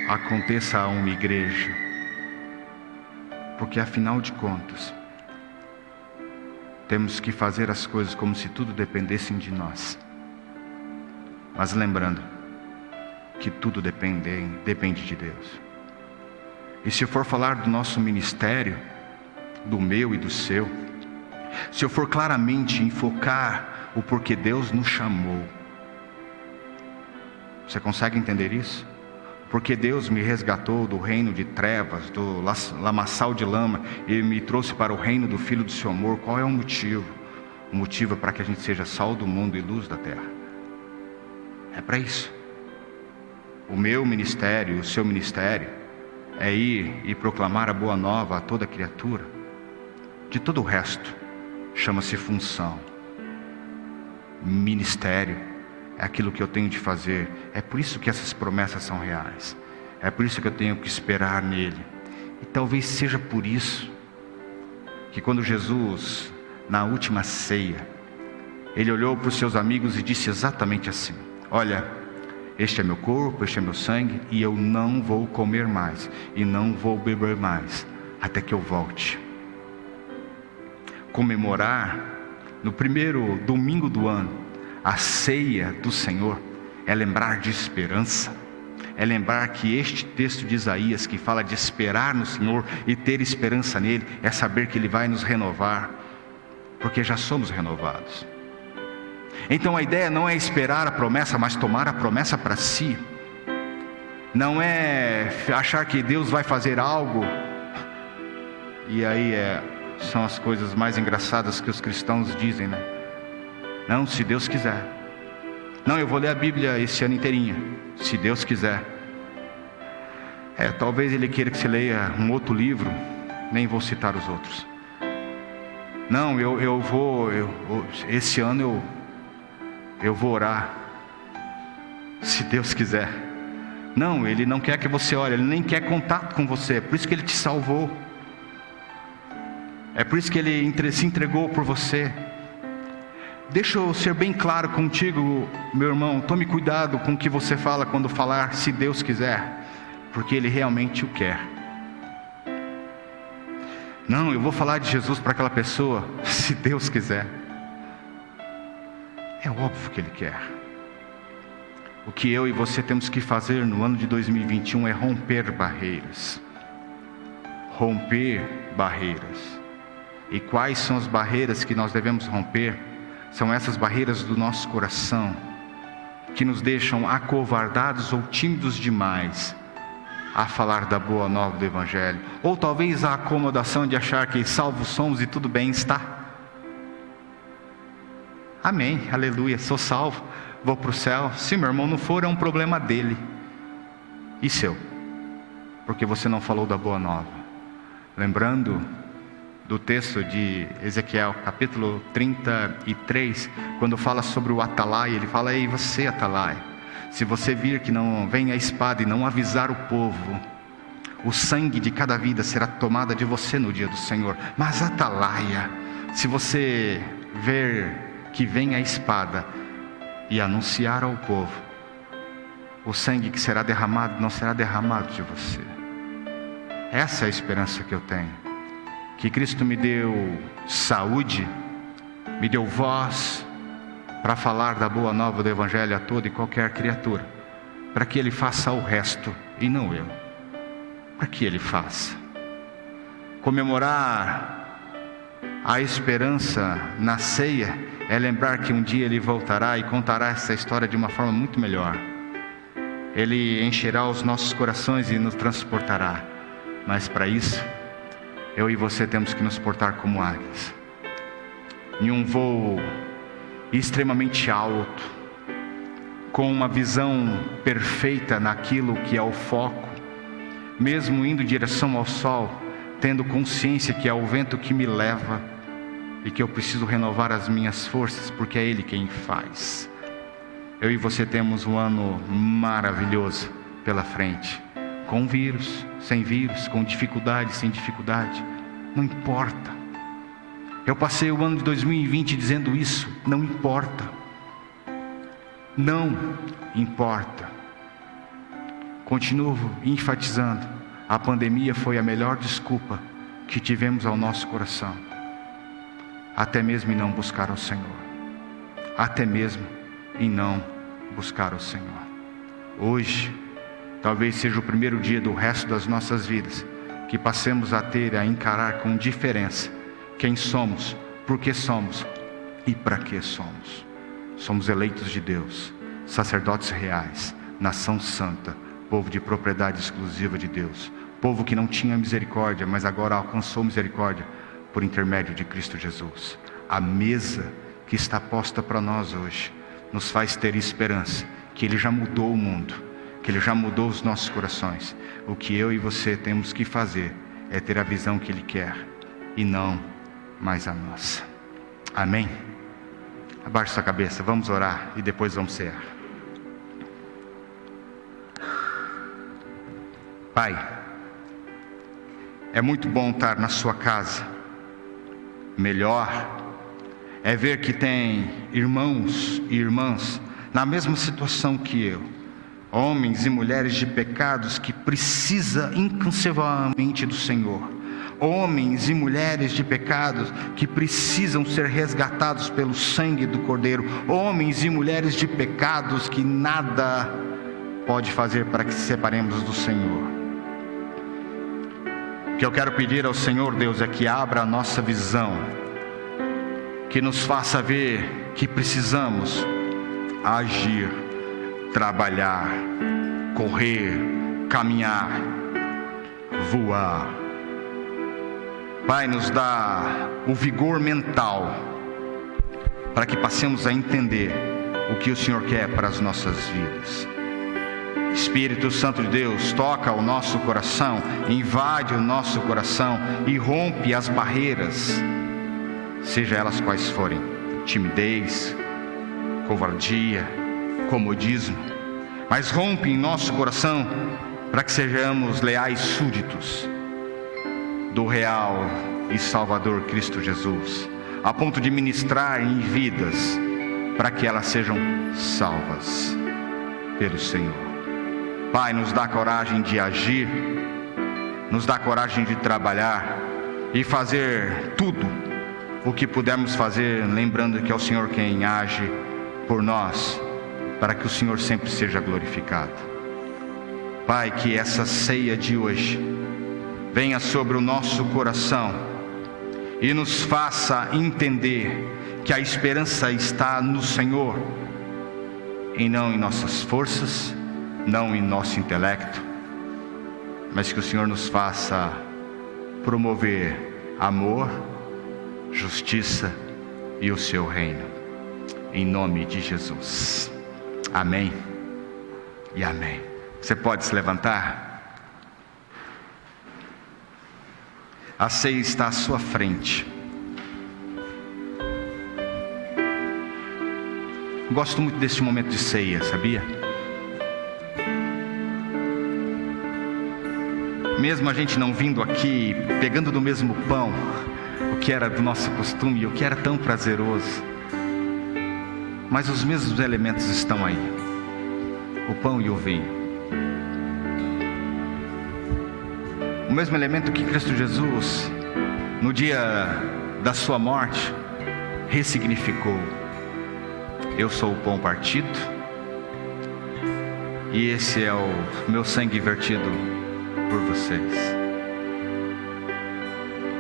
aconteça a uma igreja, porque afinal de contas temos que fazer as coisas como se tudo dependesse de nós, mas lembrando que tudo depende de Deus. E se eu for falar do nosso ministério, do meu e do seu, se eu for claramente enfocar o porquê Deus nos chamou, você consegue entender isso? Porque Deus me resgatou do reino de trevas, do lamaçal de lama, e me trouxe para o reino do Filho do seu amor. Qual é o motivo? O motivo é para que a gente seja sal do mundo e luz da terra. É para isso. O meu ministério, o seu ministério, é ir e proclamar a boa nova a toda criatura. De todo o resto, chama-se função. Ministério é aquilo que eu tenho de fazer. É por isso que essas promessas são reais. É por isso que eu tenho que esperar nele. E talvez seja por isso que quando Jesus, na última ceia, ele olhou para os seus amigos e disse exatamente assim: olha, este é meu corpo, este é meu sangue, e eu não vou comer mais, e não vou beber mais, até que eu volte. Comemorar no primeiro domingo do ano a ceia do Senhor é lembrar de esperança, é lembrar que este texto de Isaías que fala de esperar no Senhor e ter esperança nele, é saber que Ele vai nos renovar, porque já somos renovados. Então a ideia não é esperar a promessa, mas tomar a promessa para si. Não é achar que Deus vai fazer algo, e aí são as coisas mais engraçadas que os cristãos dizem, né? Não, se Deus quiser. Não, eu vou ler a Bíblia esse ano inteirinha, se Deus quiser. Talvez Ele queira que você leia um outro livro, nem vou citar os outros. Não, esse ano eu vou orar, se Deus quiser. Não, Ele não quer que você ore, Ele nem quer contato com você, é por isso que Ele te salvou. É por isso que Ele se entregou por você. Deixa eu ser bem claro contigo, meu irmão, tome cuidado com o que você fala quando falar se Deus quiser, porque Ele realmente o quer. Não, eu vou falar de Jesus para aquela pessoa, se Deus quiser. É óbvio que Ele quer. O que eu e você temos que fazer no ano de 2021 é romper barreiras. Romper barreiras. E quais são as barreiras que nós devemos romper? São essas barreiras do nosso coração, que nos deixam acovardados ou tímidos demais a falar da boa nova do Evangelho. Ou talvez a acomodação de achar que salvos somos e tudo bem está. Amém, aleluia, sou salvo, vou para o céu. Se meu irmão não for, é um problema dele e seu, porque você não falou da boa nova. Lembrando do texto de Ezequiel, capítulo 33, quando fala sobre o atalaia, ele fala: ei, você atalaia, se você vir que não vem a espada e não avisar o povo, o sangue de cada vida será tomada de você no dia do Senhor. Mas atalaia, se você ver que vem a espada e anunciar ao povo, o sangue que será derramado não será derramado de você. Essa é a esperança que eu tenho. Que Cristo me deu saúde, me deu voz para falar da boa nova do Evangelho a toda e qualquer criatura, para que Ele faça o resto e não eu, para que Ele faça. Comemorar a esperança na ceia é lembrar que um dia Ele voltará e contará essa história de uma forma muito melhor. Ele encherá os nossos corações e nos transportará, mas para isso eu e você temos que nos portar como águias, em um voo extremamente alto, com uma visão perfeita naquilo que é o foco, mesmo indo em direção ao sol, tendo consciência que é o vento que me leva e que eu preciso renovar as minhas forças, porque é Ele quem faz. Eu e você temos um ano maravilhoso pela frente, com vírus, sem vírus, com dificuldade, sem dificuldade, não importa. Eu passei o ano de 2020 dizendo isso, não importa. Não importa. Continuo enfatizando, a pandemia foi a melhor desculpa que tivemos ao nosso coração, até mesmo em não buscar o Senhor, até mesmo em não buscar o Senhor. Hoje, talvez seja o primeiro dia do resto das nossas vidas que passemos a encarar com diferença quem somos, por que somos e para que somos. Somos eleitos de Deus, sacerdotes reais, nação santa, povo de propriedade exclusiva de Deus, povo que não tinha misericórdia, mas agora alcançou misericórdia por intermédio de Cristo Jesus. A mesa que está posta para nós hoje nos faz ter esperança que Ele já mudou o mundo, que Ele já mudou os nossos corações. O que eu e você temos que fazer é ter a visão que Ele quer e não mais a nossa. Amém? Abaixe sua cabeça, vamos orar e depois vamos cear. Pai, é muito bom estar na sua casa. Melhor é ver que tem irmãos e irmãs na mesma situação que eu, homens e mulheres de pecados que precisam incansavelmente do Senhor, homens e mulheres de pecados que precisam ser resgatados pelo sangue do Cordeiro, homens e mulheres de pecados que nada pode fazer para que se separemos do Senhor. O que eu quero pedir ao Senhor, Deus, é que abra a nossa visão, que nos faça ver que precisamos agir, trabalhar, correr, caminhar, voar. Pai, nos dá o vigor mental para que passemos a entender o que o Senhor quer para as nossas vidas. Espírito Santo de Deus, toca o nosso coração, invade o nosso coração e rompe as barreiras, seja elas quais forem: timidez, covardia, comodismo, mas rompe em nosso coração para que sejamos leais súditos do real e Salvador Cristo Jesus, a ponto de ministrar em vidas para que elas sejam salvas pelo Senhor. Pai, nos dá coragem de agir, nos dá coragem de trabalhar e fazer tudo o que pudermos fazer, lembrando que é o Senhor quem age por nós, para que o Senhor sempre seja glorificado. Pai, que essa ceia de hoje venha sobre o nosso coração e nos faça entender que a esperança está no Senhor e não em nossas forças, não em nosso intelecto, mas que o Senhor nos faça promover amor, justiça e o seu reino, em nome de Jesus. Amém e amém. Você pode se levantar? A ceia está à sua frente. Gosto muito desse momento de ceia, sabia? Mesmo a gente não vindo aqui, pegando do mesmo pão, o que era do nosso costume, o que era tão prazeroso, mas os mesmos elementos estão aí: o pão e o vinho. O mesmo elemento que Cristo Jesus, no dia da sua morte, ressignificou. Eu sou o pão partido, e esse é o meu sangue vertido por vocês.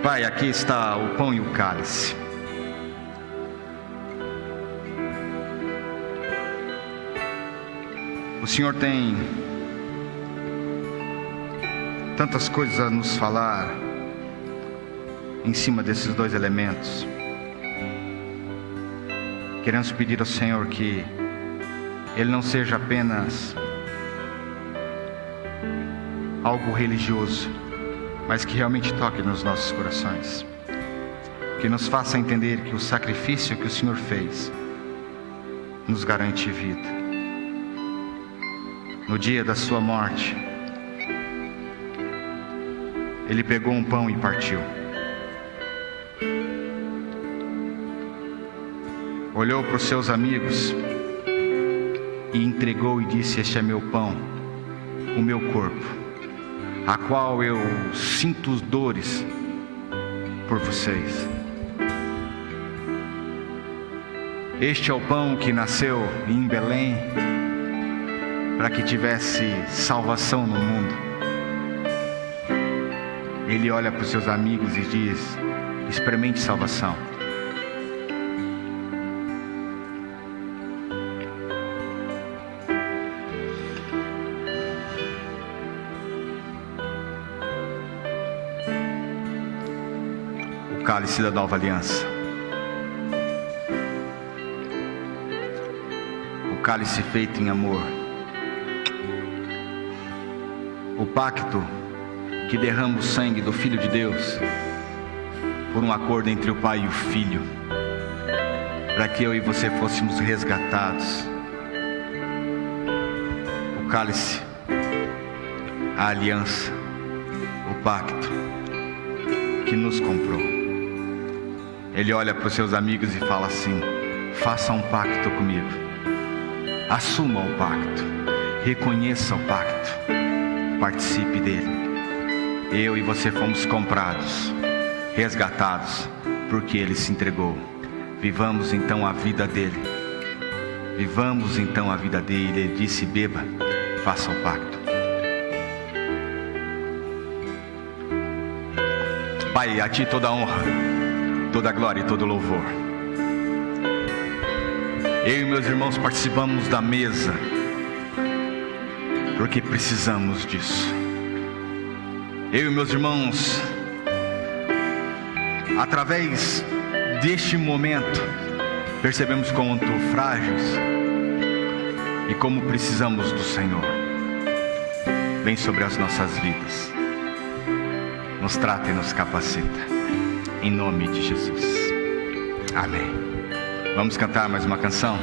Pai, aqui está o pão e o cálice. O Senhor tem tantas coisas a nos falar em cima desses dois elementos. Queremos pedir ao Senhor que Ele não seja apenas algo religioso, mas que realmente toque nos nossos corações, que nos faça entender que o sacrifício que o Senhor fez nos garante vida. No dia da sua morte, Ele pegou um pão e partiu. Olhou para os seus amigos e entregou e disse: este é meu pão, o meu corpo, a qual eu sinto dores por vocês. Este é o pão que nasceu em Belém, para que tivesse salvação no mundo. Ele olha para os seus amigos e diz: experimente salvação. O cálice da nova aliança. O cálice feito em amor. O pacto que derrama o sangue do Filho de Deus por um acordo entre o Pai e o Filho, para que eu e você fôssemos resgatados. O cálice, a aliança, o pacto que nos comprou. Ele olha para os seus amigos e fala assim: faça um pacto comigo, assuma o pacto, reconheça o pacto, participe dele. Eu e você fomos comprados, resgatados, porque Ele se entregou. Vivamos então a vida dele. Vivamos então a vida dele. Ele disse: beba, faça o pacto. Pai, a Ti toda a honra, toda a glória e todo o louvor. Eu e meus irmãos participamos da mesa porque precisamos disso. Eu e meus irmãos, através deste momento, percebemos como frágeis e como precisamos do Senhor. Vem sobre as nossas vidas, nos trata e nos capacita, em nome de Jesus. Amém. Vamos cantar mais uma canção?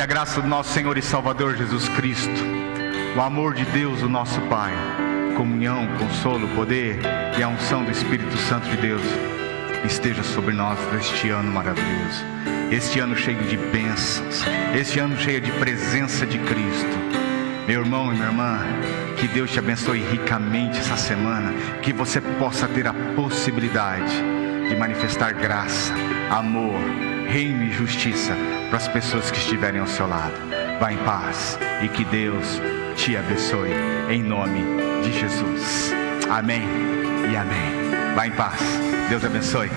Que a graça do nosso Senhor e Salvador Jesus Cristo, o amor de Deus, o nosso Pai, comunhão, consolo, poder e a unção do Espírito Santo de Deus esteja sobre nós neste ano maravilhoso, este ano cheio de bênçãos, este ano cheio de presença de Cristo. Meu irmão e minha irmã, que Deus te abençoe ricamente essa semana, que você possa ter a possibilidade de manifestar graça, amor, reino e justiça para as pessoas que estiverem ao seu lado. Vá em paz e que Deus te abençoe, em nome de Jesus. Amém e amém. Vá em paz. Deus abençoe.